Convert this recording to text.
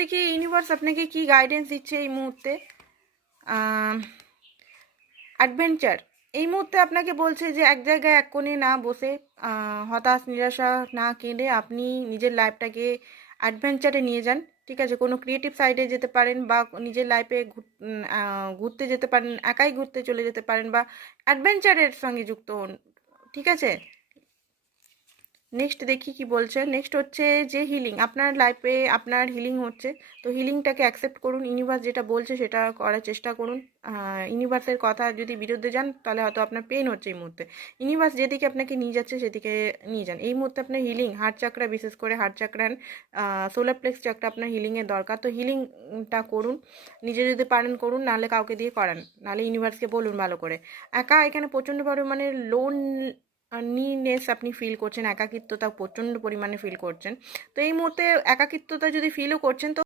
দেখি ইউনিভার্স আপনাকে কি গাইডেন্স দিচ্ছে এই মুহূর্তে। অ্যাডভেঞ্চার এই মুহূর্তে আপনাকে বলছে যে এক জায়গায় এক কোণে না বসে হতাশ নিরাশা না কেঁদে আপনি নিজের লাইফটাকে অ্যাডভেঞ্চারে নিয়ে যান। ঠিক আছে, কোনো ক্রিয়েটিভ সাইডে যেতে পারেন বা নিজের লাইফে ঘুরতে যেতে পারেন, একাই ঘুরতে চলে যেতে পারেন বা অ্যাডভেঞ্চারের সঙ্গে যুক্ত হন। ঠিক আছে, নেক্সট দেখি কি বলছে। নেক্সট হচ্ছে যে হিলিং, আপনার লাইফে আপনার হিলিং হচ্ছে, তো হিলিংটাকে অ্যাকসেপ্ট করুন। ইউনিভার্স যেটা বলছে সেটা করার চেষ্টা করুন। ইউনিভার্সের কথা যদি বিরুদ্ধে যান তাহলে হয়তো আপনার পেন হচ্ছে এই মুহূর্তে। ইউনিভার্স যেদিকে আপনাকে নিয়ে যাচ্ছে সেদিকে নিয়ে যান। এই মুহূর্তে আপনার হিলিং, হার্ট চাকরা, বিশেষ করে হার্ট চাকরা, সোলার প্লেক্স চাকরা আপনার হিলিংয়ের দরকার, তো হিলিংটা করুন। নিজে যদি পারেন করুন, নাহলে কাউকে দিয়ে করান, নাহলে ইউনিভার্সকে বলুন ভালো করে। একা এখানে প্রচণ্ড পরিমাণে নিনেস আপনি ফিল করছেন, একাকিত্বতা প্রচণ্ড পরিমাণে ফিল করছেন। তো এই মুহূর্তে একাকিত্বতা যদি ফিলও করছেন তো